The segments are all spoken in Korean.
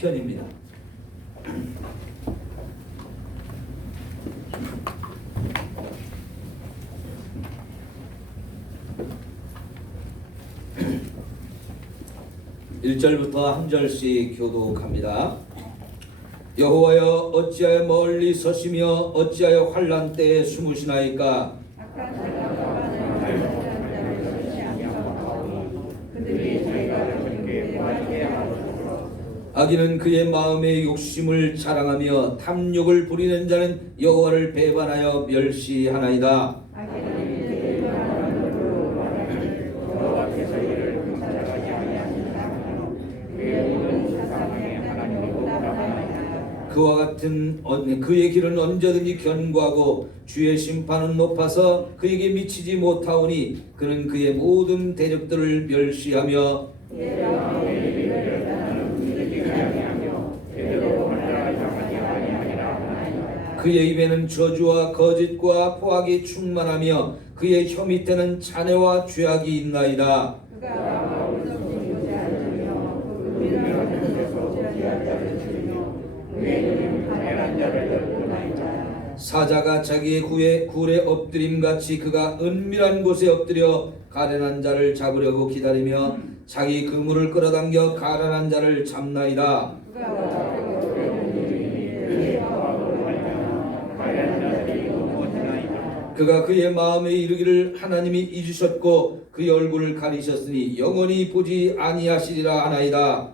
시편입니다. (1절부터) 한 절씩 교독합니다. 여호와여, 어찌하여 멀리 서시며 어찌하여 환난 때에 숨으시나이까? 악인은 그의 마음의 욕심을 자랑하며 탐욕을 부리는 자는 여호와를 배반하여 멸시하나이다. 그와 같은 그의 길은 언제든지 견고하고 주의 심판은 높아서 그에게 미치지 못하오니 그는 그의 모든 대적들을 멸시하며 그의 입에는 저주와 거짓과 포악이 충만하며 그의 혀 밑에는 잔해와 죄악이 있나이다. 사자가 자기의 굴에 엎드림같이 그가 은밀한 곳에 엎드려 가련한 자를 잡으려고 기다리며 자기 그물을 끌어당겨 가련한 자를 잡나이다. 그가 그의 마음에 이르기를 하나님이 잊으셨고 그의 얼굴을 가리셨으니 영원히 보지 아니하시리라 하나이다.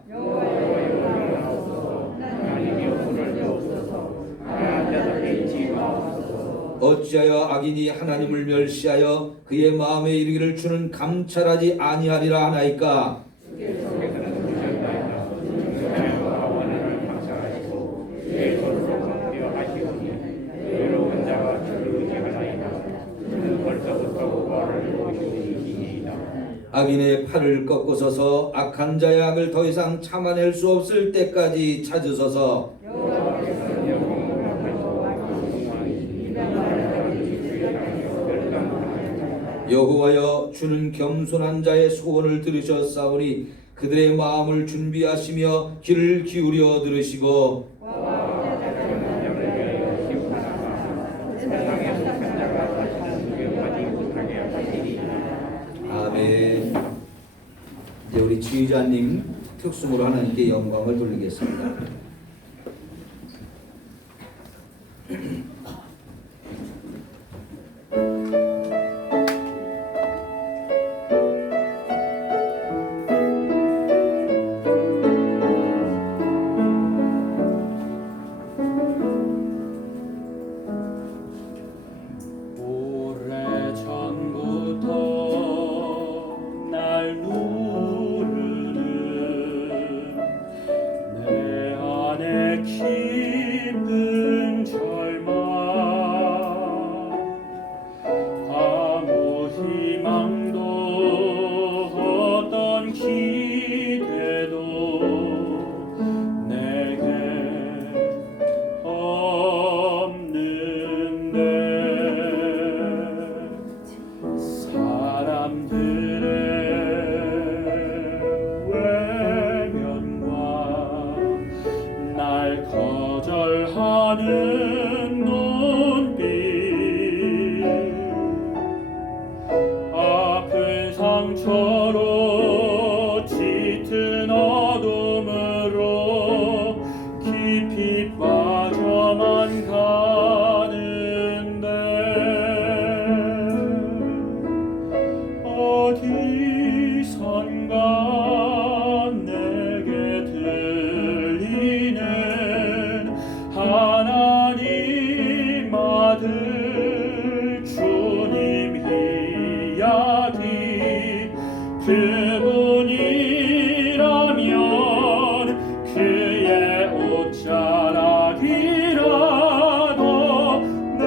어찌하여 악인이 하나님을 멸시하여 그의 마음에 이르기를 주는 감찰하지 아니하리라 하나이까? 악인의 팔을 꺾으소서. 악한 자의 악을 더 이상 참아낼 수 없을 때까지 찾으소서. 여호와여, 주는 겸손한 자의 소원을 들으셨사오니 그들의 마음을 준비하시며 귀를 기울여 들으시고 아멘. 이제 우리 지휘자님 특수으로 하나님께 영광을 돌리겠습니다. 거절하는 눈빛, 아픈 상처로 짙은 어둠으로 깊이 빠져만 가는데 어디선가 내게 들리는 하나님 아들 주님 이야기, 그분이라면 그의 옷자락이라도 내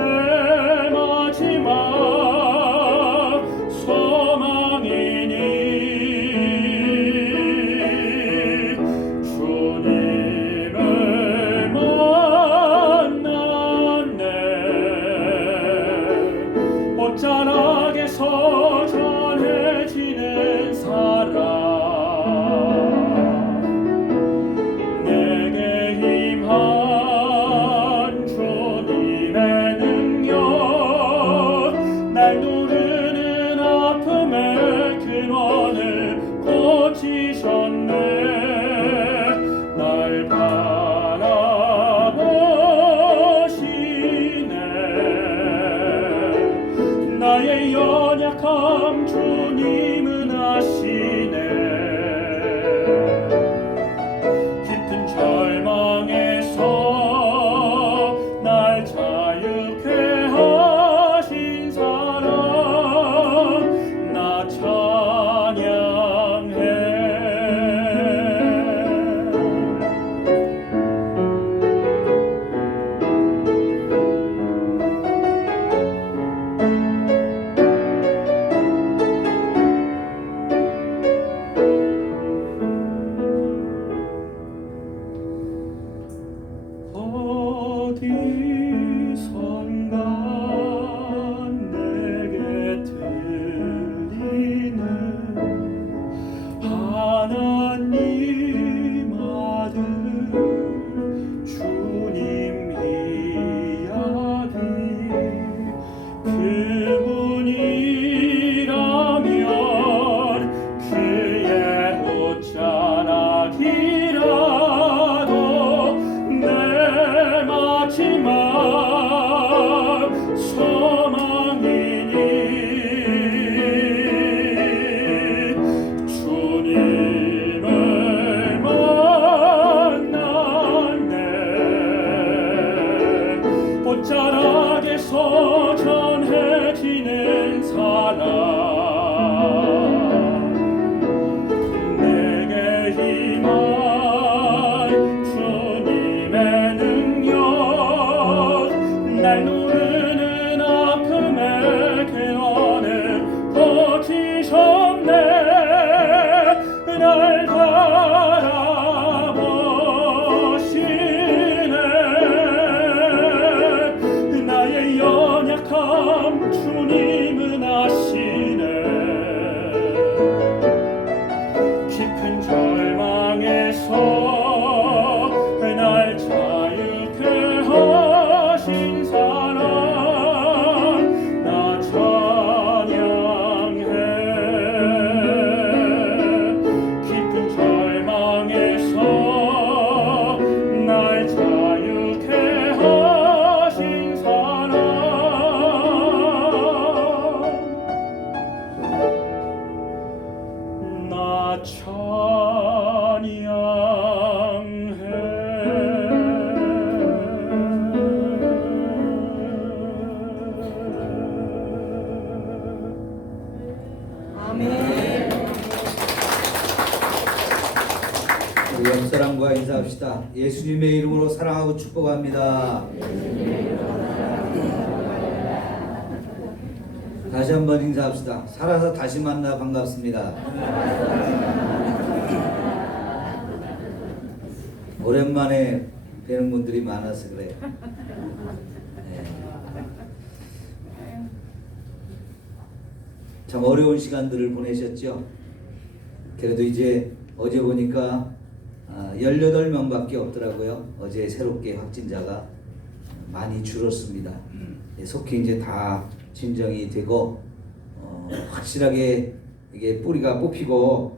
마지막 소망이니 주님을 만났네. 옷자락에서 전해지는 사랑, 내게 어디선가 내게 들리는 하나님 아들 주님 이야기 그분이라면 그의 옷자락이라도 내 마지막 소망이니 주님을 만났네 옷자락에서 전해지는 사랑 내게 임한 주님의 능력 날 누르는 아픔의 근원을 고치셨네 날 바라보시네 나의 연약함 주님은 아시네 깊은 절망에서 날 자유케 하신 사랑 나 찬양해 깊은 절망에서 날 자유케 하신 사랑 나 찬양해 우리 옆사람과 인사합시다. 예수님의 이름으로 사랑하고 축복합니다. 다시 한번 인사합시다. 살아서 다시 만나 반갑습니다. 오랜만에 뵈는 분들이 많아서 그래요. 네. 참 어려운 시간들을 보내셨죠? 그래도 이제 어제 보니까 18명밖에 없더라고요. 어제 새롭게 확진자가 많이 줄었습니다. 속히 이제 다 진정이 되고 확실하게 이게 뿌리가 뽑히고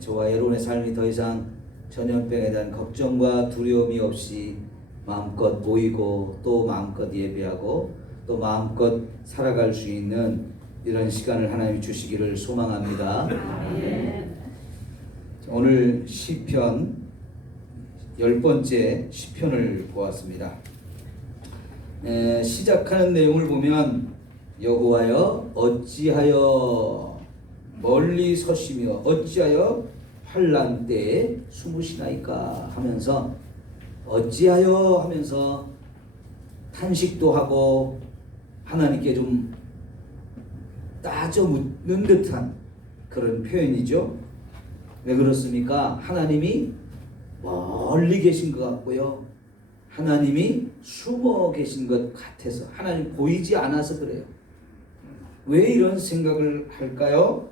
저와 여러분의 삶이 더 이상 전염병에 대한 걱정과 두려움이 없이 마음껏 모이고 또 마음껏 예배하고 또 마음껏 살아갈 수 있는 이런 시간을 하나님이 주시기를 소망합니다. 오늘 시편 10번째 시편을 보았습니다. 시작하는 내용을 보면 여호와여 어찌하여 멀리 서시며 어찌하여 환난 때에 숨으시나이까 하면서 어찌하여 하면서 탄식도 하고 하나님께 좀 따져 묻는 듯한 그런 표현이죠. 왜 그렇습니까? 하나님이 멀리 계신 것 같고요. 하나님이 숨어 계신 것 같아서 하나님 보이지 않아서 그래요. 왜 이런 생각을 할까요?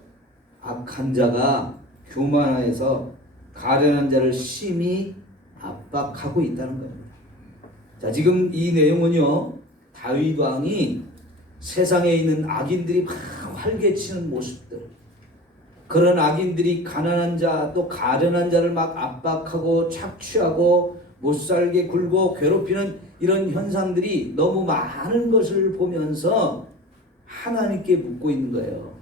악한 자가 교만하여서 가련한 자를 심히 압박하고 있다는 겁니다. 자, 지금 이 내용은요, 다윗 왕이 세상에 있는 악인들이 막 활개치는 모습들, 그런 악인들이 가난한 자 또 가련한 자를 막 압박하고 착취하고 못살게 굴고 괴롭히는 이런 현상들이 너무 많은 것을 보면서 하나님께 묻고 있는 거예요.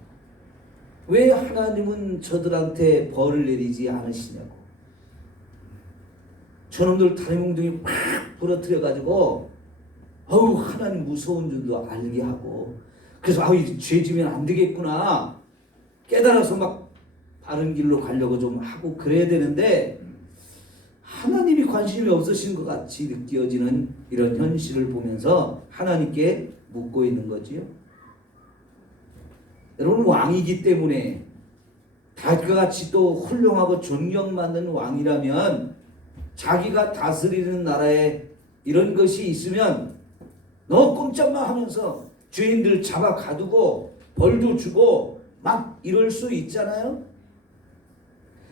왜 하나님은 저들한테 벌을 내리지 않으시냐고. 저놈들 다리뭉둥이 막 부러뜨려 가지고 하나님 무서운 줄도 알게 하고, 그래서 죄 지면 안 되겠구나 깨달아서 막 바른 길로 가려고 좀 하고 그래야 되는데 하나님이 관심이 없으신 것 같이 느껴지는 이런 현실을 보면서 하나님께 묻고 있는 거지요. 여러분, 왕이기 때문에 다윗과 같이 또 훌륭하고 존경받는 왕이라면 자기가 다스리는 나라에 이런 것이 있으면 너 꼼짝마 하면서 죄인들 잡아 가두고 벌도 주고 막 이럴 수 있잖아요.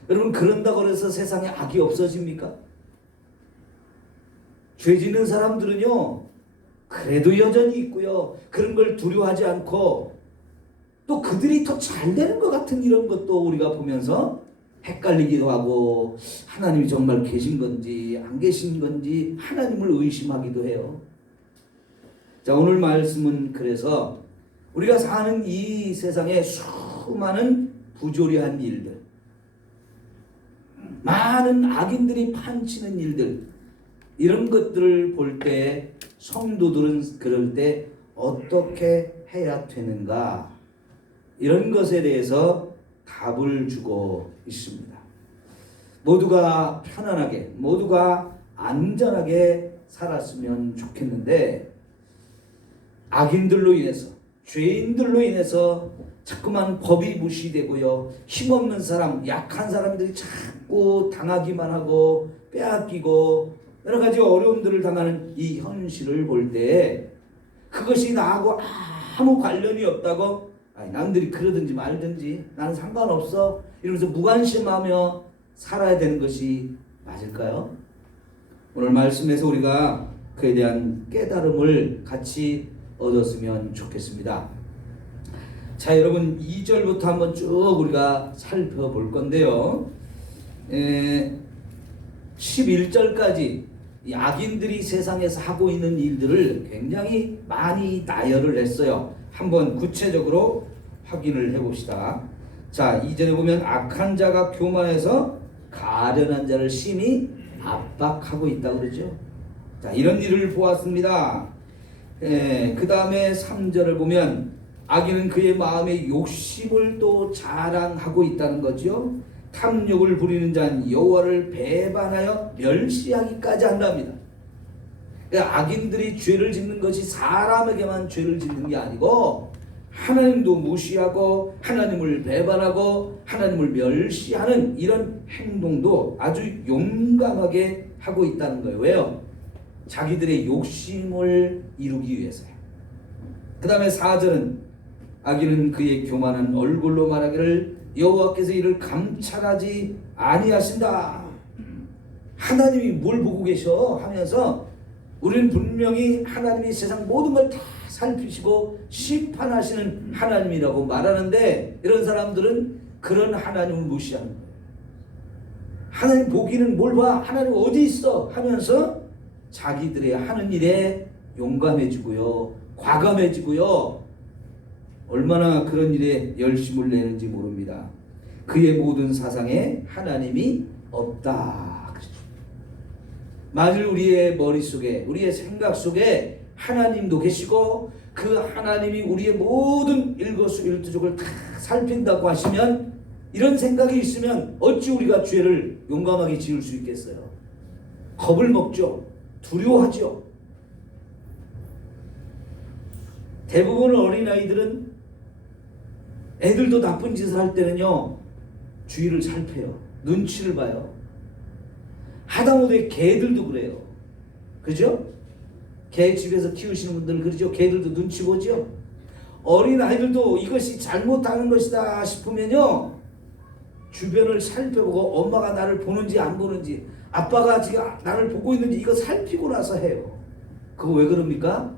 여러분, 그런다고 해서 세상에 악이 없어집니까? 죄 짓는 사람들은요, 그래도 여전히 있고요. 그런 걸 두려워하지 않고 또 그들이 더 잘 되는 것 같은 이런 것도 우리가 보면서 헷갈리기도 하고, 하나님이 정말 계신 건지 안 계신 건지 하나님을 의심하기도 해요. 자, 오늘 말씀은 그래서 우리가 사는 이 세상에 수많은 부조리한 일들, 많은 악인들이 판치는 일들, 이런 것들을 볼 때 성도들은 그럴 때 어떻게 해야 되는가, 이런 것에 대해서 답을 주고 있습니다. 모두가 편안하게, 모두가 안전하게 살았으면 좋겠는데, 악인들로 인해서, 죄인들로 인해서 자꾸만 법이 무시되고요, 힘없는 사람, 약한 사람들이 자꾸 당하기만 하고 빼앗기고 여러 가지 어려움들을 당하는 이 현실을 볼 때, 그것이 나하고 아무 관련이 없다고, 남들이 그러든지 말든지 나는 상관없어 이러면서 무관심하며 살아야 되는 것이 맞을까요? 오늘 말씀에서 우리가 그에 대한 깨달음을 같이 얻었으면 좋겠습니다. 자, 여러분, 2절부터 한번 쭉 우리가 살펴볼 건데요, 11절까지 이 악인들이 세상에서 하고 있는 일들을 굉장히 많이 나열을 했어요. 한번 구체적으로 확인을 해봅시다. 자, 2절에 보면 악한 자가 교만해서 가련한 자를 심히 압박하고 있다고 그러죠. 자, 이런 일을 보았습니다. 그 다음에 3절을 보면 악인은 그의 마음의 욕심을 또 자랑하고 있다는 거죠. 탐욕을 부리는 자는 여호와를 배반하여 멸시하기까지 한답니다. 그러니까 악인들이 죄를 짓는 것이 사람에게만 죄를 짓는 게 아니고 하나님도 무시하고 하나님을 배반하고 하나님을 멸시하는 이런 행동도 아주 용감하게 하고 있다는 거예요. 왜요? 자기들의 욕심을 이루기 위해서요. 그 다음에 4절은 악인은 그의 교만한 얼굴로 말하기를 여호와께서 이를 감찰하지 아니하신다. 하나님이 뭘 보고 계셔 하면서 우리는 분명히 하나님이 세상 모든 걸 다 살피시고 심판하시는 하나님이라고 말하는데, 이런 사람들은 그런 하나님을 무시하는 거예요. 하나님 보기는 뭘 봐? 하나님 어디 있어? 하면서 자기들의 하는 일에 용감해지고요, 과감해지고요, 얼마나 그런 일에 열심을 내는지 모릅니다. 그의 모든 사상에 하나님이 없다. 그렇죠. 만일 우리의 머릿속에, 우리의 생각 속에 하나님도 계시고 그 하나님이 우리의 모든 일거수일투족을 다 살핀다고 하시면, 이런 생각이 있으면 어찌 우리가 죄를 용감하게 지을 수 있겠어요? 겁을 먹죠. 두려워하죠. 대부분 어린아이들은 애들도 나쁜 짓을 할 때는요, 주위를 살펴요. 눈치를 봐요. 하다못해 개들도 그래요. 그죠? 개 집에서 키우시는 분들 그러죠? 개들도 눈치 보죠? 어린아이들도 이것이 잘못하는 것이다 싶으면요, 주변을 살펴보고 엄마가 나를 보는지 안 보는지, 아빠가 지금 나를 보고 있는지 이거 살피고 나서 해요. 그거 왜 그럽니까?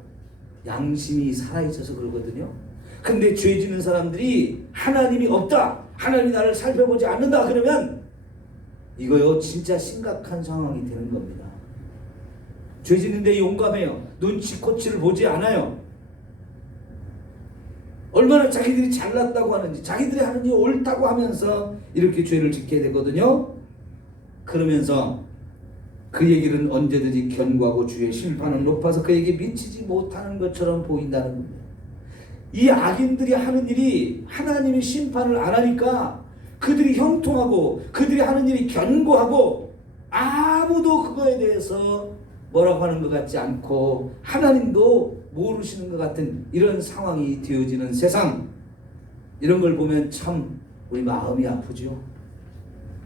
양심이 살아있어서 그러거든요. 근데 죄 짓는 사람들이 하나님이 없다, 하나님이 나를 살펴보지 않는다 그러면 이거요, 진짜 심각한 상황이 되는 겁니다. 죄 짓는데 용감해요. 눈치코치를 보지 않아요. 얼마나 자기들이 잘났다고 하는지, 자기들이 하는 일이 옳다고 하면서 이렇게 죄를 짓게 되거든요. 그러면서 그의 길은 언제든지 견고하고 주의 심판은 높아서 그에게 미치지 못하는 것처럼 보인다는 겁니다. 이 악인들이 하는 일이 하나님이 심판을 안 하니까 그들이 형통하고 그들이 하는 일이 견고하고 아무도 그거에 대해서 뭐라고 하는 것 같지 않고 하나님도 모르시는 것 같은 이런 상황이 되어지는 세상, 이런 걸 보면 참 우리 마음이 아프죠.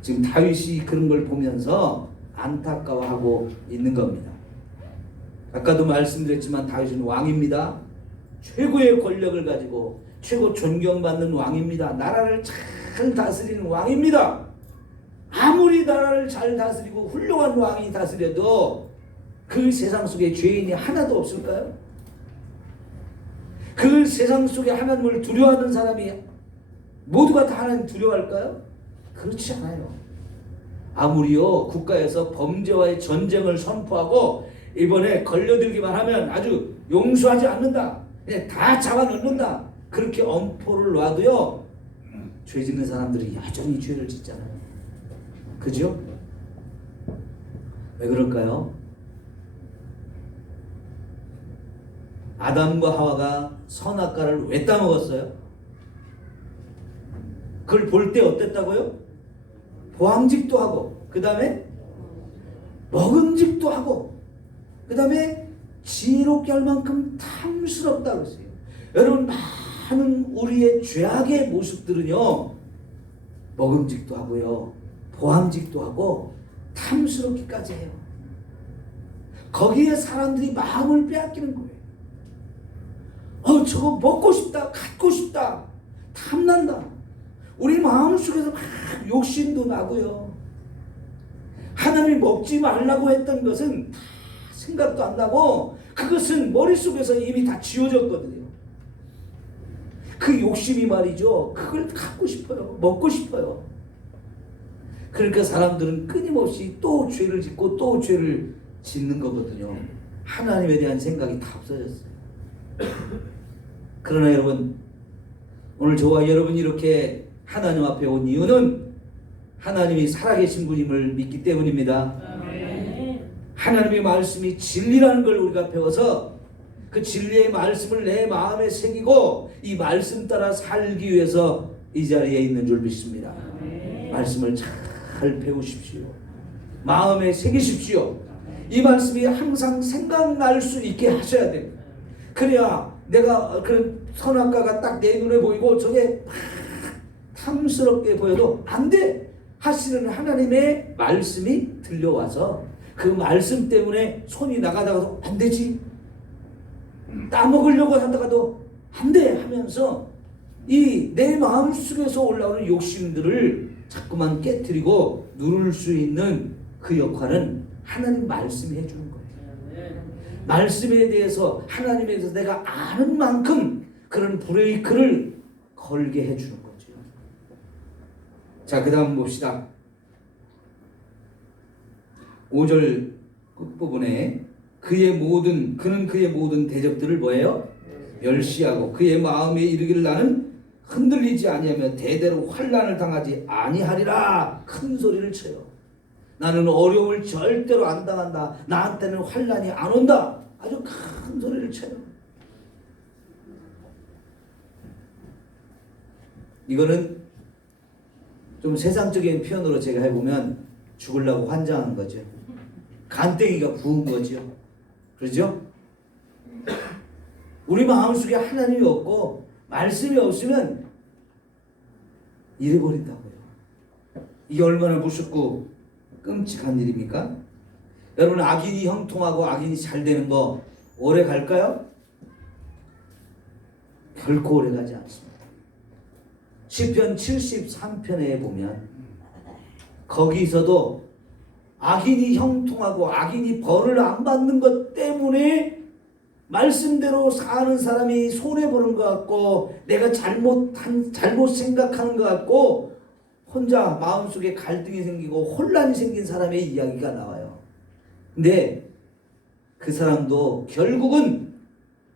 지금 다윗이 그런 걸 보면서 안타까워하고 있는 겁니다. 아까도 말씀드렸지만 다윗은 왕입니다. 최고의 권력을 가지고 최고 존경받는 왕입니다. 나라를 잘 다스리는 왕입니다. 아무리 나라를 잘 다스리고 훌륭한 왕이 다스려도 그 세상 속에 죄인이 하나도 없을까요? 그 세상 속에 하나님을 두려워하는 사람이 모두가 다 하나님 두려워할까요? 그렇지 않아요. 아무리요 국가에서 범죄와의 전쟁을 선포하고 이번에 걸려들기만 하면 아주 용서하지 않는다, 그냥 다 잡아넣는다, 그렇게 엄포를 놔도요 죄 짓는 사람들이 여전히 죄를 짓잖아요. 그죠? 왜 그럴까요? 아담과 하와가 선악과를 왜 따먹었어요? 그걸 볼 때 어땠다고요? 보암직도 하고, 그 다음에 먹음직도 하고, 그 다음에 지혜롭게 할 만큼 탐스럽다고 했어요. 여러분, 많은 우리의 죄악의 모습들은요 먹음직도 하고요 보암직도 하고 탐스럽기까지 해요. 거기에 사람들이 마음을 빼앗기는 거예요. 저거 먹고 싶다, 갖고 싶다, 탐난다. 우리 마음속에서 막 욕심도 나고요. 하나님이 먹지 말라고 했던 것은 다 생각도 안 나고 그것은 머릿속에서 이미 다 지워졌거든요. 그 욕심이 말이죠, 그걸 갖고 싶어요. 먹고 싶어요. 그러니까 사람들은 끊임없이 또 죄를 짓고 또 죄를 짓는 거거든요. 하나님에 대한 생각이 다 없어졌어요. 그러나 여러분, 오늘 저와 여러분이 이렇게 하나님 앞에 온 이유는 하나님이 살아계신 분임을 믿기 때문입니다. 하나님의 말씀이 진리라는 걸 우리가 배워서 그 진리의 말씀을 내 마음에 새기고 이 말씀 따라 살기 위해서 이 자리에 있는 줄 믿습니다. 말씀을 잘 배우십시오. 마음에 새기십시오. 이 말씀이 항상 생각날 수 있게 하셔야 됩니다. 그래야 내가 그런 선악과가 딱 내 눈에 보이고 저게 막 탐스럽게 보여도 안 돼 하시는 하나님의 말씀이 들려와서 그 말씀 때문에 손이 나가다가도 안 되지, 따먹으려고 하다가도 안 돼 하면서 이 내 마음속에서 올라오는 욕심들을 자꾸만 깨트리고 누를 수 있는 그 역할은 하나님 말씀이 해주는 거예요. 말씀에 대해서 하나님에 대해서 내가 아는 만큼 그런 브레이크를 걸게 해주는 거죠. 자, 그 다음 봅시다. 5절 끝부분에 그는 그의 모든 대적들을 뭐예요? 멸시하고 그의 마음에 이르기를 나는 흔들리지 아니하며 대대로 환난을 당하지 아니하리라 큰 소리를 쳐요. 나는 어려움을 절대로 안 당한다. 나한테는 환난이 안 온다. 아주 큰 소리를 쳐요. 이거는 좀 세상적인 표현으로 제가 해보면 죽으려고 환장한 거죠. 간땡이가 부은 거죠. 그렇죠? 우리 마음속에 하나님이 없고 말씀이 없으면 잃어버린다고요. 이게 얼마나 무섭고 끔찍한 일입니까? 여러분, 악인이 형통하고 악인이 잘 되는 거 오래 갈까요? 결코 오래 가지 않습니다. 시편 73편에 보면 거기서도 악인이 형통하고 악인이 벌을 안 받는 것 때문에 말씀대로 사는 사람이 손해보는 것 같고 내가 잘못 생각하는 것 같고 혼자 마음속에 갈등이 생기고 혼란이 생긴 사람의 이야기가 나와요. 근데 그 사람도 결국은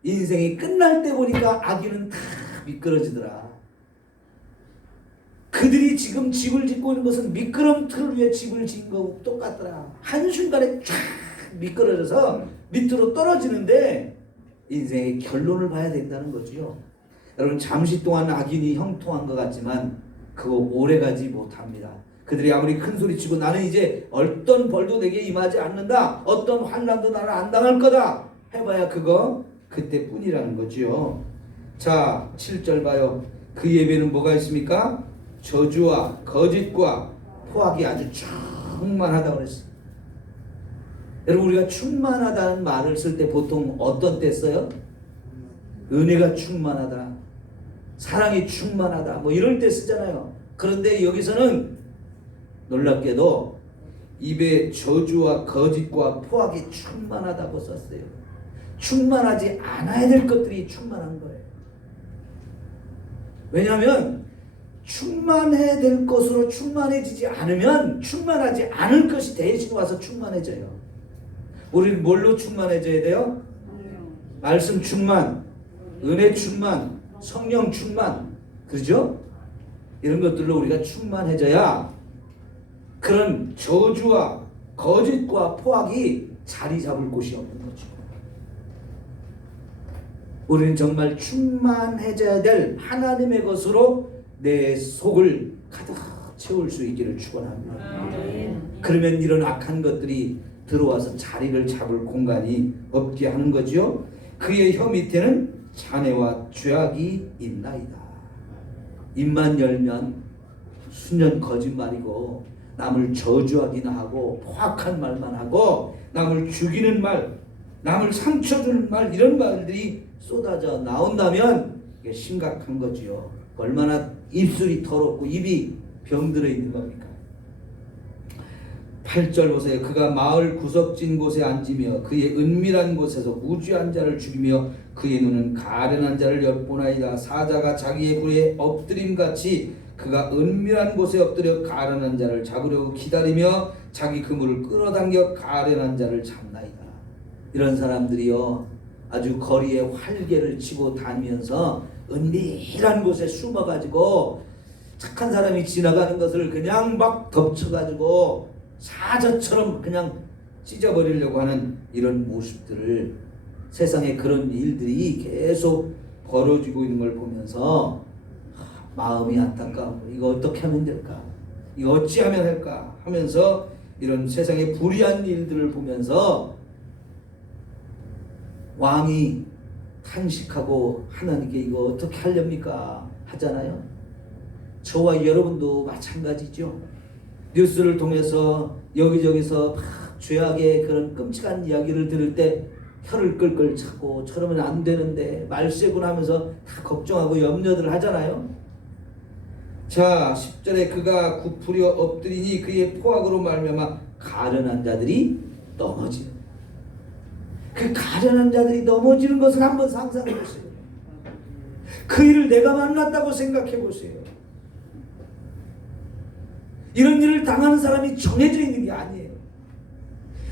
인생이 끝날 때 보니까 악인은 다 미끄러지더라. 그들이 지금 집을 짓고 있는 것은 미끄럼틀 위에 집을 지은 거하고 똑같더라. 한순간에 쫙 미끄러져서 밑으로 떨어지는데 인생의 결론을 봐야 된다는 거죠. 여러분, 잠시 동안 악인이 형통한 것 같지만 그거 오래가지 못합니다. 그들이 아무리 큰 소리치고 나는 이제 어떤 벌도 내게 임하지 않는다, 어떤 환난도 나는 안 당할 거다 해봐야 그거 그때뿐이라는 거죠. 자, 7절 봐요. 그 예배는 뭐가 있습니까? 저주와 거짓과 포악이 아주 충만하다고 그랬어요. 여러분, 우리가 충만하다는 말을 쓸 때 보통 어떤 때 써요? 은혜가 충만하다, 사랑이 충만하다, 뭐 이럴 때 쓰잖아요. 그런데 여기서는 놀랍게도 입에 저주와 거짓과 포악이 충만하다고 썼어요. 충만하지 않아야 될 것들이 충만한 거예요. 왜냐하면 충만해야 될 것으로 충만해지지 않으면 충만하지 않을 것이 대신 와서 충만해져요. 우리는 뭘로 충만해져야 돼요? 말씀 충만, 은혜 충만, 성령 충만, 그렇죠? 이런 것들로 우리가 충만해져야 그런 저주와 거짓과 포악이 자리 잡을 곳이 없는 거죠. 우리는 정말 충만해져야 될 하나님의 것으로 내 속을 가득 채울 수 있기를 축원합니다. 그러면 이런 악한 것들이 들어와서 자리를 잡을 공간이 없게 하는 거죠. 그의 혀 밑에는 잔해와 죄악이 있나이다. 입만 열면 수년 거짓말이고 남을 저주하기나 하고 포악한 말만 하고 남을 죽이는 말, 남을 상처 주는 말, 이런 말들이 쏟아져 나온다면 이게 심각한 거지요. 얼마나 입술이 더럽고 입이 병들어 있는 겁니까? 8절 보세요. 그가 마을 구석진 곳에 앉으며 그의 은밀한 곳에서 무죄한 자를 죽이며 그의 눈은 가련한 자를 엿보나이다. 사자가 자기의 굴에 엎드림같이 그가 은밀한 곳에 엎드려 가련한 자를 잡으려고 기다리며 자기 그물을 끌어당겨 가련한 자를 잡나이다. 이런 사람들이요, 아주 거리에 활개를 치고 다니면서 은밀한 곳에 숨어가지고 착한 사람이 지나가는 것을 그냥 막 덮쳐가지고 사자처럼 그냥 찢어버리려고 하는 이런 모습들을, 세상에 그런 일들이 계속 벌어지고 있는 걸 보면서 마음이 안타까워. 이거 어떻게 하면 될까? 이거 어찌하면 할까? 하면서 이런 세상의 불의한 일들을 보면서 왕이 탄식하고 하나님께 이거 어떻게 하렵니까? 하잖아요. 저와 여러분도 마찬가지죠. 뉴스를 통해서 여기저기서 막 죄악의 그런 끔찍한 이야기를 들을 때 혀를 끌끌 차고 저러면 안 되는데 말세군 하면서 다 걱정하고 염려들 하잖아요. 자, 10절에 그가 굽으려 엎드리니 그의 포악으로 말미암아 가련한 자들이 넘어지는, 그 가련한 자들이 넘어지는 것을 한번 상상해 보세요. 그 일을 내가 만났다고 생각해 보세요. 이런 일을 당하는 사람이 정해져 있는 게 아니에요.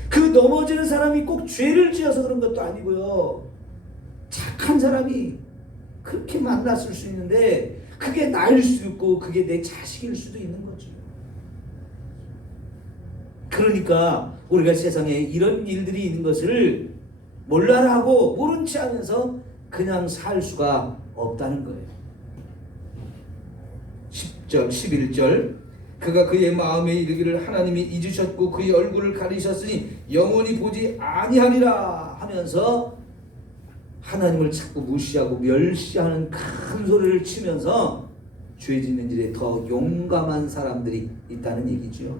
그 넘어지는 사람이 꼭 죄를 지어서 그런 것도 아니고요. 착한 사람이 그렇게 만났을 수 있는데 그게 나일 수도 있고 그게 내 자식일 수도 있는 거죠. 그러니까 우리가 세상에 이런 일들이 있는 것을 몰라라 하고 모른 체 하면서 그냥 살 수가 없다는 거예요. 10절, 11절 그가 그의 마음에 이르기를 하나님이 잊으셨고 그의 얼굴을 가리셨으니 영원히 보지 아니하리라 하면서 하나님을 자꾸 무시하고 멸시하는 큰 소리를 치면서 죄 짓는 일에 더 용감한 사람들이 있다는 얘기죠.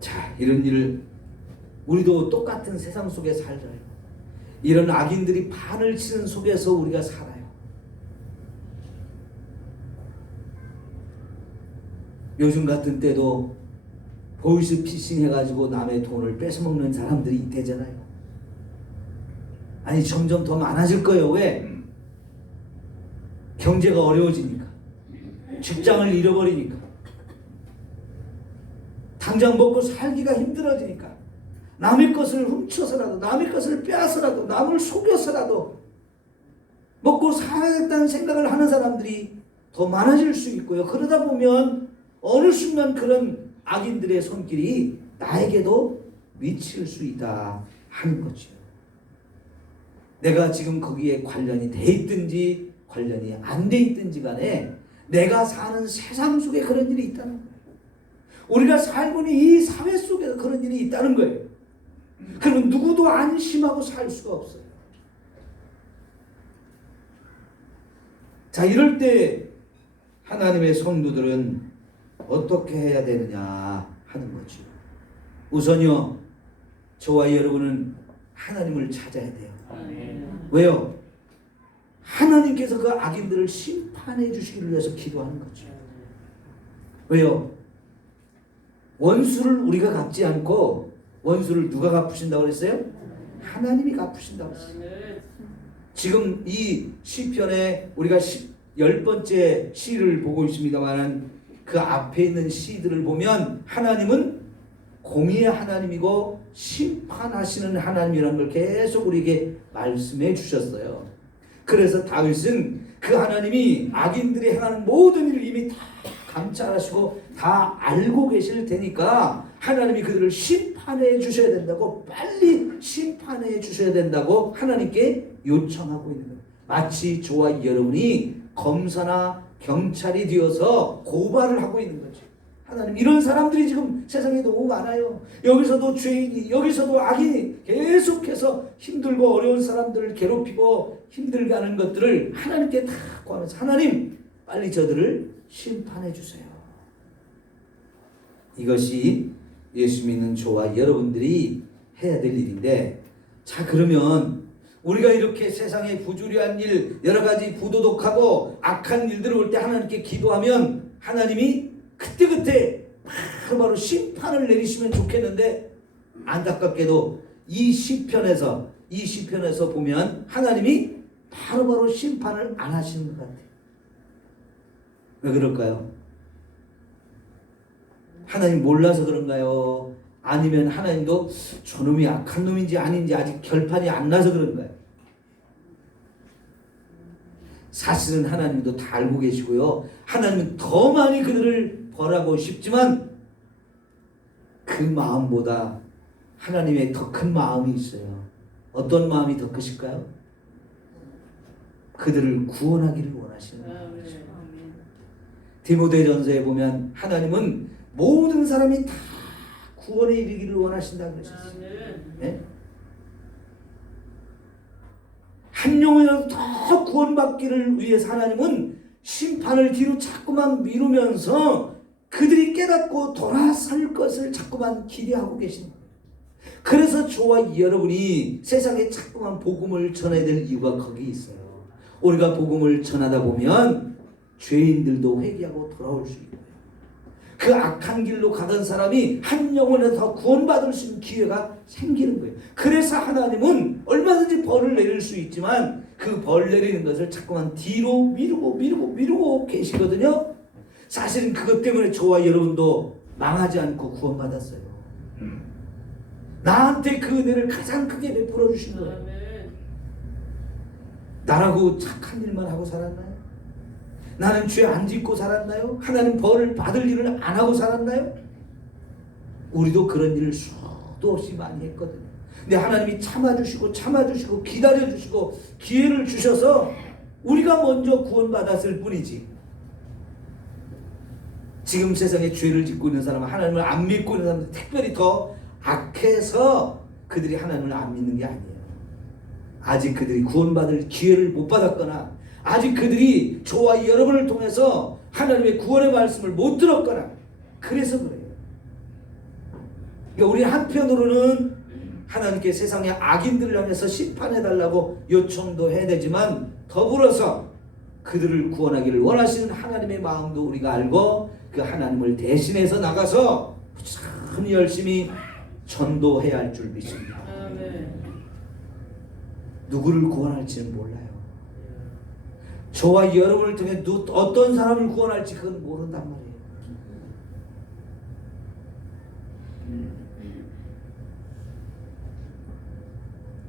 자, 이런 일을 우리도 똑같은 세상 속에 살아요. 이런 악인들이 판을 치는 속에서 우리가 살아요. 요즘 같은 때도 보이스피싱 해가지고 남의 돈을 뺏어먹는 사람들이 되잖아요. 아니, 점점 더 많아질 거예요. 왜? 경제가 어려워지니까, 직장을 잃어버리니까, 당장 먹고 살기가 힘들어지니까 남의 것을 훔쳐서라도, 남의 것을 빼앗아서라도, 남을 속여서라도 먹고 살아야겠다는 생각을 하는 사람들이 더 많아질 수 있고요. 그러다 보면 어느 순간 그런 악인들의 손길이 나에게도 미칠 수 있다 하는 거죠. 내가 지금 거기에 관련이 돼 있든지 관련이 안 돼 있든지 간에 내가 사는 세상 속에 그런 일이 있다는 거예요. 우리가 살고 있는 이 사회 속에서 그런 일이 있다는 거예요. 그러면 누구도 안심하고 살 수가 없어요. 자, 이럴 때 하나님의 성도들은 어떻게 해야 되느냐 하는 거죠. 우선요, 저와 여러분은 하나님을 찾아야 돼요. 아멘. 왜요? 하나님께서 그 악인들을 심판해 주시기를 위해서 기도하는 거죠. 왜요? 원수를 우리가 갚지 않고 원수를 누가 갚으신다고 그랬어요? 하나님이 갚으신다고 그랬어요. 지금 이 시편에 우리가 10번째 시를 보고 있습니다만 그 앞에 있는 시들을 보면 하나님은 공의의 하나님이고 심판하시는 하나님이라는 걸 계속 우리에게 말씀해 주셨어요. 그래서 다윗은 그 하나님이 악인들이 행하는 모든 일을 이미 다 감찰하시고 다 알고 계실 테니까 하나님이 그들을 심판해 주셔야 된다고, 빨리 심판해 주셔야 된다고 하나님께 요청하고 있는 거예요. 마치 저와 여러분이 검사나 경찰이 되어서 고발을 하고 있는 거죠. 하나님, 이런 사람들이 지금 세상에 너무 많아요. 여기서도 죄인이, 여기서도 악인이 계속해서 힘들고 어려운 사람들을 괴롭히고 힘들게 하는 것들을 하나님께 다 구하면서, 하나님 빨리 저들을 심판해 주세요. 이것이 예수 믿는 저와 여러분들이 해야 될 일인데, 자, 그러면 우리가 이렇게 세상에 부주의한 일, 여러 가지 부도덕하고 악한 일들이 올 때 하나님께 기도하면 하나님이 그때그때 바로 심판을 내리시면 좋겠는데, 안타깝게도 이 시편에서 보면 하나님이 바로 심판을 안 하시는 것 같아요. 왜 그럴까요? 하나님 몰라서 그런가요? 아니면 하나님도 저놈이 악한 놈인지 아닌지 아직 결판이 안 나서 그런가요? 사실은 하나님도 다 알고 계시고요, 하나님은 더 많이 그들을 벌하고 싶지만 그 마음보다 하나님의 더 큰 마음이 있어요. 어떤 마음이 더 크실까요? 그들을 구원하기를 원하시는 마음이죠. 디모데전서에 보면 하나님은 모든 사람이 다 구원에 이르기를 원하신다고 그러셨어요. 네? 한 영혼이라도 더 구원받기를 위해서 하나님은 심판을 뒤로 자꾸만 미루면서 그들이 깨닫고 돌아설 것을 자꾸만 기대하고 계신 거예요. 그래서 저와 여러분이 세상에 자꾸만 복음을 전해야 될 이유가 거기 있어요. 우리가 복음을 전하다 보면 죄인들도 회개하고 돌아올 수 있고요, 그 악한 길로 가던 사람이 한 영혼에 더 구원받을 수 있는 기회가 생기는 거예요. 그래서 하나님은 얼마든지 벌을 내릴 수 있지만 그 벌 내리는 것을 자꾸만 뒤로 미루고 계시거든요. 사실은 그것 때문에 저와 여러분도 망하지 않고 구원받았어요. 나한테 그 은혜를 가장 크게 베풀어 주신 거예요. 나라고 착한 일만 하고 살았나요? 나는 죄 안 짓고 살았나요? 하나님 벌을 받을 일을 안 하고 살았나요? 우리도 그런 일을 수도 없이 많이 했거든요. 근데 하나님이 참아주시고 기다려주시고 기회를 주셔서 우리가 먼저 구원받았을 뿐이지, 지금 세상에 죄를 짓고 있는 사람은, 하나님을 안 믿고 있는 사람은 특별히 더 악해서 그들이 하나님을 안 믿는 게 아니에요. 아직 그들이 구원받을 기회를 못 받았거나, 아직 그들이 저와 여러분을 통해서 하나님의 구원의 말씀을 못 들었거나, 그래서 그래요. 그러니까 우리 한편으로는 하나님께 세상의 악인들을 향해서 심판해달라고 요청도 해야 되지만, 더불어서 그들을 구원하기를 원하시는 하나님의 마음도 우리가 알고 그 하나님을 대신해서 나가서 참 열심히 전도해야 할 줄 믿습니다. 누구를 구원할지는 몰라요. 저와 여러분을 통해 어떤 사람을 구원할지 그건 모른단 말이에요.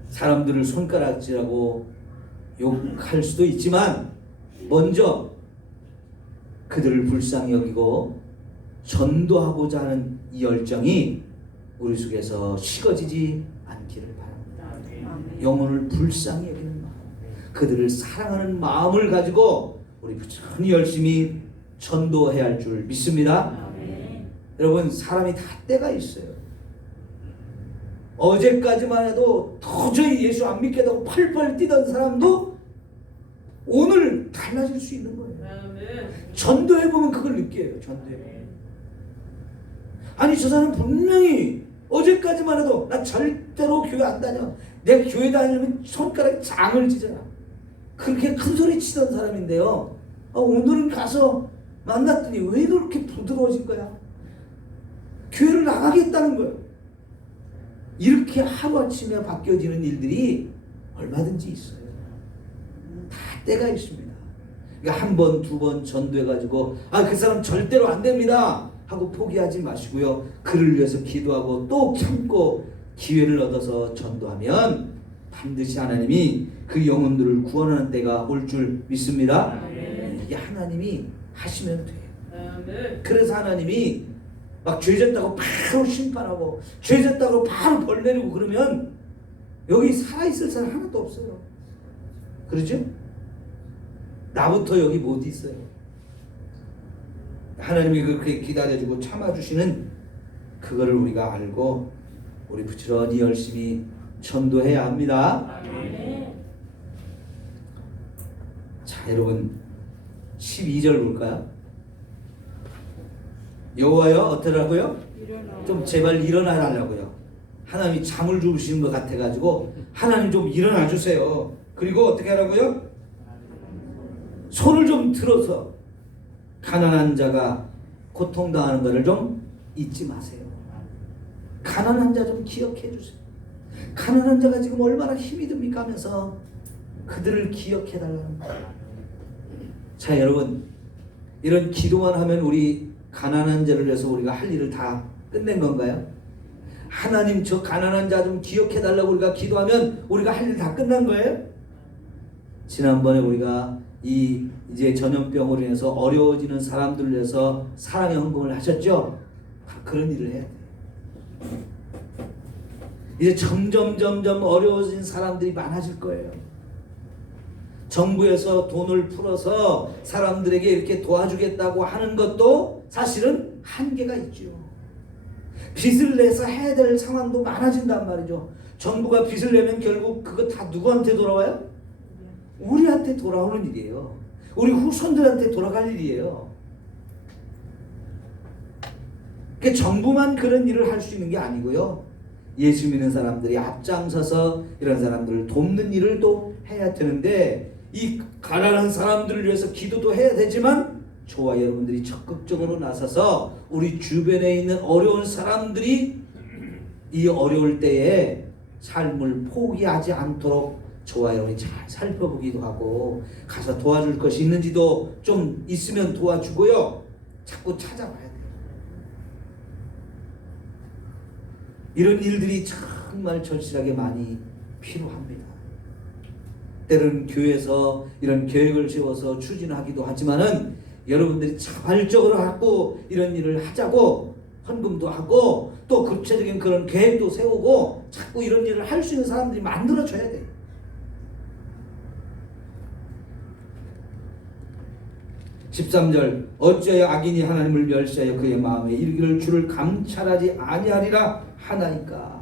사람들을 손가락질하고 욕할 수도 있지만 먼저 그들을 불쌍히 여기고 전도하고자 하는 이 열정이 우리 속에서 식어지지 않기를 바랍니다. 영혼을 불쌍히 여기는 마음, 그들을 사랑하는 마음을 가지고 우리 부지런히 열심히 전도해야 할 줄 믿습니다. 여러분, 사람이 다 때가 있어요. 어제까지만 해도 도저히 예수 안 믿겠다고 팔팔 뛰던 사람도 오늘 달라질 수 있는 거예요. 전도해보면 그걸 느껴요. 전도해보면. 아니, 저 사람 분명히 어제까지만 해도 나 절대로 교회 안 다녀. 내가 교회 다니면 손가락에 장을 찢어라. 그렇게 큰 소리 치던 사람인데요. 오늘은 가서 만났더니 왜 그렇게 부드러워진 거야? 교회를 나가겠다는 거예요. 이렇게 하루아침에 바뀌어지는 일들이 얼마든지 있어요. 다 때가 있습니다. 그러니까 한 번, 두 번 전도해가지고 그 사람 절대로 안 됩니다 하고 포기하지 마시고요. 그를 위해서 기도하고 또 참고 기회를 얻어서 전도하면 반드시 하나님이 그 영혼들을 구원하는 때가 올 줄 믿습니다. 이게 하나님이 하시면 돼요. 그래서 하나님이 막 죄졌다고 바로 심판하고 죄졌다고 바로 벌 내리고 그러면 여기 살아있을 사람 하나도 없어요. 그렇죠? 나부터 여기 못 있어요. 하나님이 그렇게 기다려주고 참아주시는 그거를 우리가 알고 우리 부지런히 열심히 전도해야 합니다. 자, 여러분 12절 볼까요? 여호와여 어떠라고요? 좀 제발 일어나 달라고요. 하나님이 잠을 주무시는 것 같아가지고 하나님 좀 일어나 주세요. 그리고 어떻게 하라고요? 손을 좀 들어서 가난한 자가 고통당하는 것을 좀 잊지 마세요. 가난한 자 좀 기억해 주세요. 가난한 자가 지금 얼마나 힘이 듭니까 하면서 그들을 기억해 달라는 거예요. 자, 여러분 이런 기도만 하면 우리 가난한 자를 위해서 우리가 할 일을 다 끝낸 건가요? 하나님 저 가난한 자 좀 기억해 달라고 우리가 기도하면 우리가 할 일 다 끝난 거예요? 지난번에 우리가 이제 전염병으로 인해서 어려워지는 사람들을 위해서 사랑의 헌금을 하셨죠? 그런 일을 해야 돼요. 이제 점점 어려워진 사람들이 많아질 거예요. 정부에서 돈을 풀어서 사람들에게 이렇게 도와주겠다고 하는 것도 사실은 한계가 있죠. 빚을 내서 해야 될 상황도 많아진단 말이죠. 정부가 빚을 내면 결국 그거 다 누구한테 돌아와요? 우리한테 돌아오는 일이에요. 우리 후손들한테 돌아갈 일이에요. 그러니까 정부만 그런 일을 할 수 있는 게 아니고요. 예수 믿는 사람들이 앞장서서 이런 사람들을 돕는 일을 또 해야 되는데 이 가난한 사람들을 위해서 기도도 해야 되지만 저와 여러분들이 적극적으로 나서서 우리 주변에 있는 어려운 사람들이 이 어려울 때에 삶을 포기하지 않도록 저와 여러분이 잘 살펴보기도 하고 가서 도와줄 것이 있는지도 좀 있으면 도와주고요. 자꾸 찾아봐야 돼요. 이런 일들이 정말 절실하게 많이 필요합니다. 때로는 교회에서 이런 계획을 세워서 추진하기도 하지만은 여러분들이 자발적으로 하고 이런 일을 하자고 헌금도 하고 또 구체적인 그런 계획도 세우고 자꾸 이런 일을 할 수 있는 사람들이 만들어져야 돼요. (13절) 어찌하여 악인이 하나님을 멸시하여 그의 마음에 이르기를 주를 감찰하지 아니하리라 하나이까.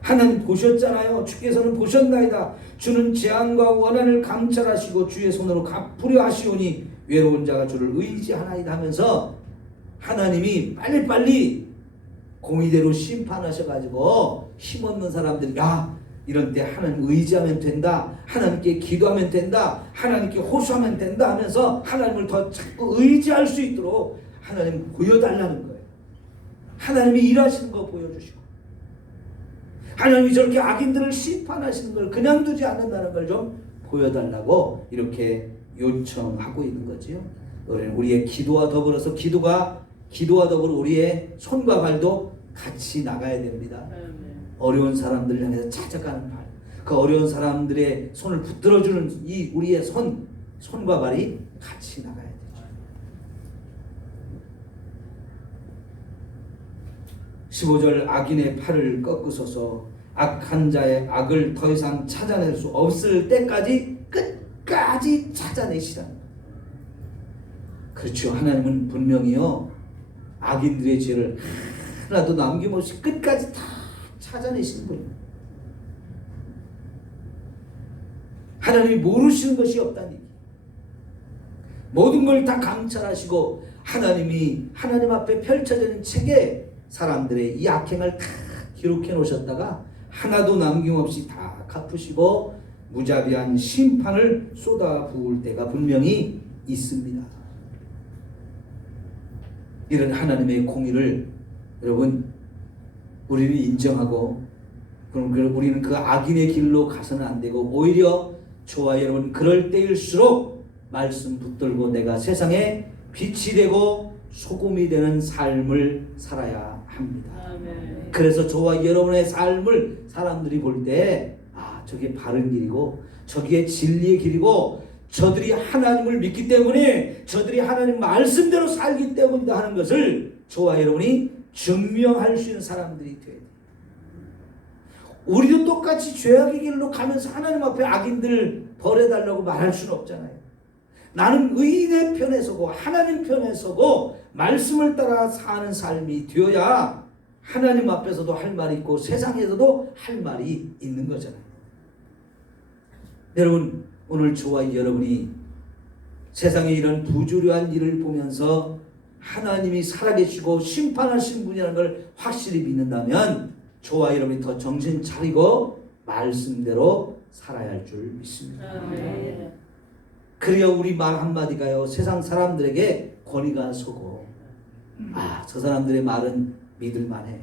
하나님 보셨잖아요. 주께서는 보셨나이다. 주는 재앙과 원한을 감찰하시고 주의 손으로 갚으려 하시오니 외로운 자가 주를 의지하나이다 하면서 하나님이 빨리빨리 공의대로 심판하셔가지고 힘없는 사람들이 이런 때 하나님 의지하면 된다, 하나님께 기도하면 된다, 하나님께 호소하면 된다 하면서 하나님을 더 자꾸 의지할 수 있도록 하나님 보여달라는 거예요. 하나님이 일하시는 거 보여주시고 하나님이 저렇게 악인들을 심판하시는 걸 그냥 두지 않는다는 걸 좀 보여달라고 이렇게 요청하고 있는 거지요. 우리의 기도와 더불어서 기도와 더불어 우리의 손과 발도 같이 나가야 됩니다. 어려운 사람들을 향해서 찾아가는 발, 그 어려운 사람들의 손을 붙들어주는 이 우리의 손과 발이 같이 나가야 되죠. 15절 악인의 팔을 꺾으소서. 악한 자의 악을 더 이상 찾아낼 수 없을 때까지 끝까지 찾아내시라. 그렇죠. 하나님은 분명히요 악인들의 죄를 하나도 남김없이 끝까지 다 찾아내시는 분입니다. 하나님이 모르시는 것이 없다니. 모든 걸 다 감찰하시고 하나님 앞에 펼쳐지는 책에 사람들의 이 악행을 다 기록해 놓으셨다가 하나도 남김없이 다 갚으시고 무자비한 심판을 쏟아 부을 때가 분명히 있습니다. 이런 하나님의 공의를 여러분 우리는 인정하고 그럼 우리는 그 악인의 길로 가서는 안 되고 오히려 저와 여러분 그럴 때일수록 말씀 붙들고 내가 세상에 빛이 되고 소금이 되는 삶을 살아야 합니다. 아멘. 그래서 저와 여러분의 삶을 사람들이 볼 때 저게 바른 길이고 저게 진리의 길이고 저들이 하나님을 믿기 때문에 저들이 하나님 말씀대로 살기 때문이다 하는 것을 저와 여러분이 증명할 수 있는 사람들이 돼야 돼요. 우리도 똑같이 죄악의 길로 가면서 하나님 앞에 악인들 벌해달라고 말할 수는 없잖아요. 나는 의인의 편에 서고 하나님 편에 서고 말씀을 따라 사는 삶이 되어야 하나님 앞에서도 할 말이 있고 세상에서도 할 말이 있는 거잖아요. 여러분 오늘 저와 여러분이 세상에 이런 부조리한 일을 보면서 하나님이 살아계시고 심판하신 분이라는 걸 확실히 믿는다면 저와 여러분이 더 정신 차리고 말씀대로 살아야 할 줄 믿습니다. 아멘. 그래야 우리 말 한마디가요 세상 사람들에게 권위가 서고 저 사람들의 말은 믿을 만해,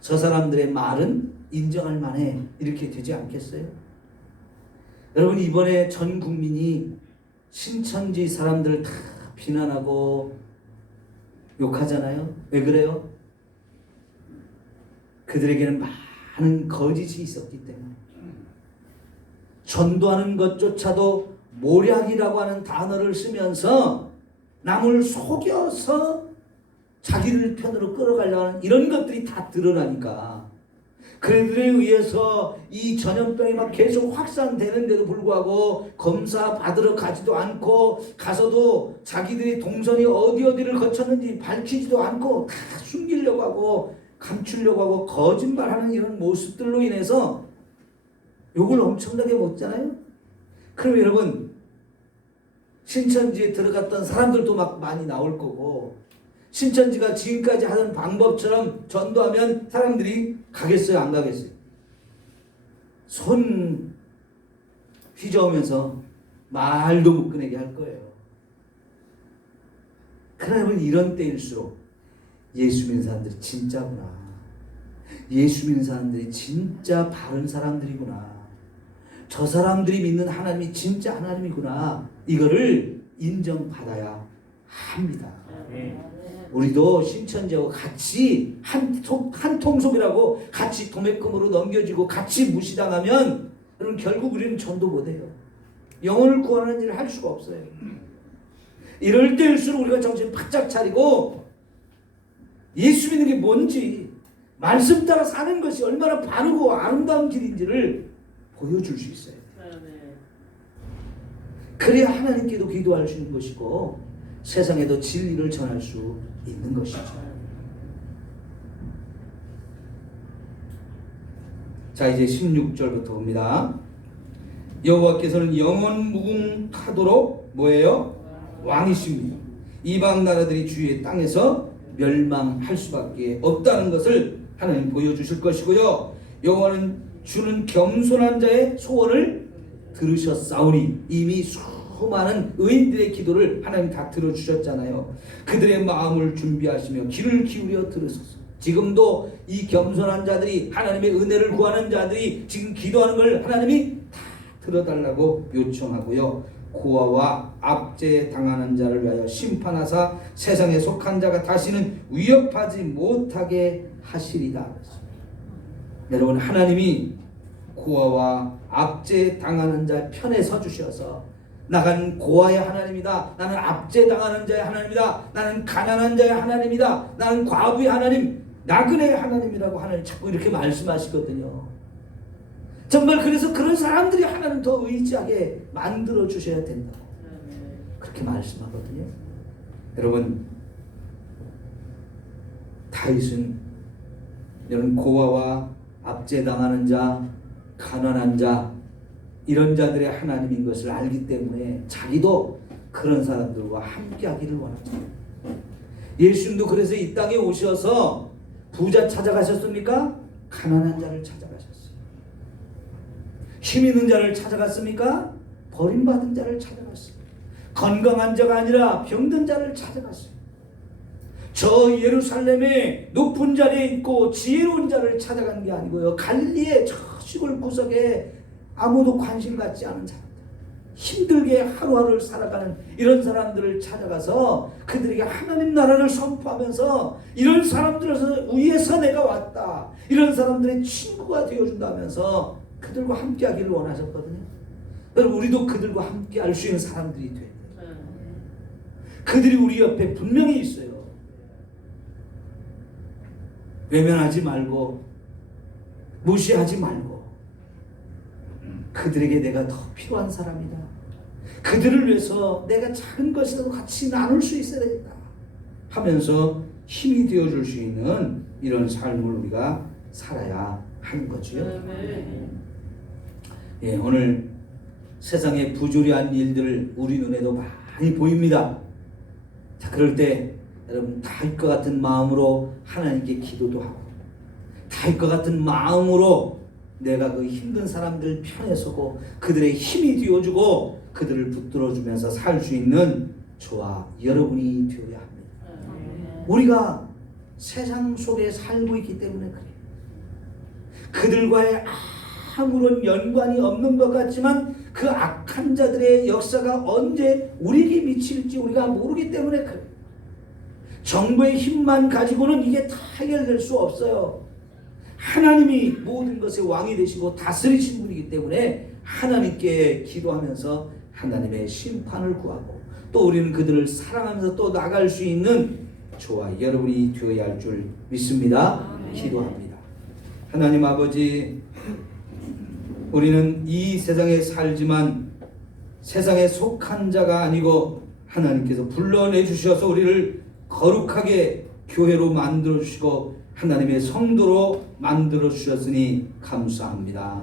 저 사람들의 말은 인정할 만해, 이렇게 되지 않겠어요? 여러분 이번에 전 국민이 신천지 사람들 다 비난하고 욕하잖아요. 왜 그래요? 그들에게는 많은 거짓이 있었기 때문에 전도하는 것조차도 모략이라고 하는 단어를 쓰면서 남을 속여서 자기들 편으로 끌어가려고 하는 이런 것들이 다 드러나니까 그들에 의해서 이 전염병이 막 계속 확산되는데도 불구하고 검사 받으러 가지도 않고 가서도 자기들이 동선이 어디를 거쳤는지 밝히지도 않고 다 숨기려고 하고 감추려고 하고 거짓말하는 이런 모습들로 인해서 욕을 엄청나게 먹잖아요. 그럼 여러분 신천지에 들어갔던 사람들도 막 많이 나올 거고 신천지가 지금까지 하던 방법처럼 전도하면 사람들이 가겠어요? 안 가겠어요? 손 휘저으면서 말도 못 꺼내게 할 거예요. 그러나 이런 때일수록 예수 믿는 사람들이 진짜구나, 예수 믿는 사람들이 진짜 바른 사람들이구나, 저 사람들이 믿는 하나님이 진짜 하나님이구나, 이거를 인정받아야 합니다. 우리도 신천지하고 같이 한 통속이라고 같이 도매금으로 넘겨지고 같이 무시당하면 여러분 결국 우리는 전도 못해요. 영혼을 구하는 일을 할 수가 없어요. 이럴 때일수록 우리가 정신 바짝 차리고 예수 믿는 게 뭔지, 말씀 따라 사는 것이 얼마나 바르고 아름다운 길인지를 보여줄 수 있어요. 그래야 하나님께도 기도할 수 있는 것이고 세상에도 진리를 전할 수 있는 것이죠. 자 이제 16절부터 봅니다. 여호와께서는 영원 무궁하도록 뭐예요? 왕이십니다. 이방 나라들이 주의 땅에서 멸망할 수밖에 없다는 것을 하나님 보여주실 것이고요. 여호와는 주는 겸손한 자의 소원을 들으셨사오니, 이미 수많은 의인들의 기도를 하나님 다 들어주셨잖아요. 그들의 마음을 준비하시며 귀를 기울여 들으소서. 지금도 이 겸손한 자들이, 하나님의 은혜를 구하는 자들이 지금 기도하는 걸 하나님이 다 들어달라고 요청하고요. 고아와 압제 당하는 자를 위하여 심판하사 세상에 속한 자가 다시는 위협하지 못하게 하시리다. 여러분, 하나님이 고아와 압제 당하는 자 편에 서 주셔서 나는 고아의 하나님이다, 나는 압제 당하는 자의 하나님이다, 나는 가난한 자의 하나님이다, 나는 과부의 하나님, 나그네의 하나님이라고 하나님 자꾸 이렇게 말씀하시거든요. 정말 그래서 그런 사람들이 하나님 더 의지하게 만들어 주셔야 된다, 그렇게 말씀하거든요. 여러분, 다윗은 여러분 고아와 압제당하는 자, 가난한 자, 이런 자들의 하나님인 것을 알기 때문에 자기도 그런 사람들과 함께 하기를 원하죠. 예수님도 그래서 이 땅에 오셔서 부자 찾아가셨습니까? 가난한 자를 찾아가셨어요. 힘 있는 자를 찾아갔습니까? 버림받은 자를 찾아갔어요. 건강한 자가 아니라 병든 자를 찾아갔어요. 저 예루살렘의 높은 자리에 있고 지혜로운 자를 찾아간 게 아니고요. 갈릴리의 저 시골 구석에 아무도 관심 갖지 않은 사람들, 힘들게 하루하루를 살아가는 이런 사람들을 찾아가서 그들에게 하나님 나라를 선포하면서 이런 사람들에서 위에서 내가 왔다, 이런 사람들의 친구가 되어준다면서 그들과 함께하기를 원하셨거든요. 여러분, 우리도 그들과 함께할 수 있는 사람들이 돼야 돼요. 그들이 우리 옆에 분명히 있어요. 외면하지 말고 무시하지 말고 그들에게 내가 더 필요한 사람이다. 그들을 위해서 내가 작은 것이라도 같이 나눌 수 있어야 되겠다 하면서 힘이 되어줄 수 있는 이런 삶을 우리가 살아야 하는 거죠. 예, 오늘 세상에 부조리한 일들 우리 눈에도 많이 보입니다. 자, 그럴 때 여러분, 다윗과 같은 마음으로 하나님께 기도도 하고, 다윗과 같은 마음으로 내가 그 힘든 사람들 편에 서고 그들의 힘이 되어주고 그들을 붙들어주면서 살 수 있는 저와 여러분이 되어야 합니다. 우리가 세상 속에 살고 있기 때문에 그래요. 그들과의 아무런 연관이 없는 것 같지만 그 악한 자들의 역사가 언제 우리에게 미칠지 우리가 모르기 때문에 그래요. 정부의 힘만 가지고는 이게 다 해결될 수 없어요. 하나님이 모든 것의 왕이 되시고 다스리신 분이기 때문에 하나님께 기도하면서 하나님의 심판을 구하고 또 우리는 그들을 사랑하면서 또 나갈 수 있는 저와 여러분이 되어야 할 줄 믿습니다. 기도합니다. 하나님 아버지, 우리는 이 세상에 살지만 세상에 속한 자가 아니고 하나님께서 불러내 주셔서 우리를 거룩하게 교회로 만들어 주시고 하나님의 성도로 만들어 주셨으니 감사합니다.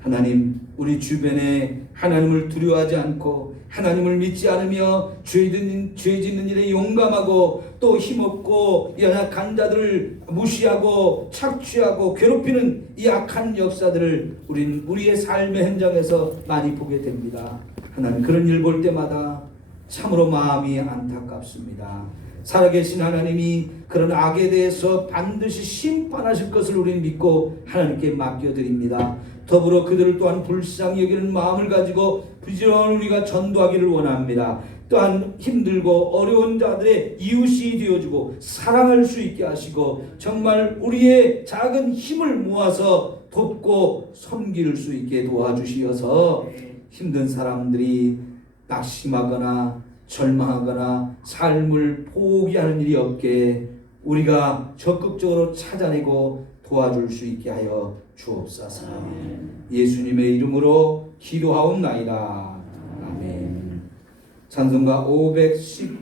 하나님, 우리 주변에 하나님을 두려워하지 않고 하나님을 믿지 않으며 죄 짓는 일에 용감하고 또 힘없고 연약한 자들을 무시하고 착취하고 괴롭히는 이 악한 역사들을 우리는 우리의 삶의 현장에서 많이 보게 됩니다. 하나님, 그런 일 볼 때마다 참으로 마음이 안타깝습니다. 살아계신 하나님이 그런 악에 대해서 반드시 심판하실 것을 우리는 믿고 하나님께 맡겨드립니다. 더불어 그들을 또한 불쌍히 여기는 마음을 가지고 부지런히 우리가 전도하기를 원합니다. 또한 힘들고 어려운 자들의 이웃이 되어주고 사랑할 수 있게 하시고 정말 우리의 작은 힘을 모아서 돕고 섬길 수 있게 도와주시어서 힘든 사람들이 낙심하거나 절망하거나 삶을 포기하는 일이 없게 우리가 적극적으로 찾아내고 도와줄 수 있게 하여 주옵소서. 예수님의 이름으로 기도하옵나이다. 아멘. 찬송가 510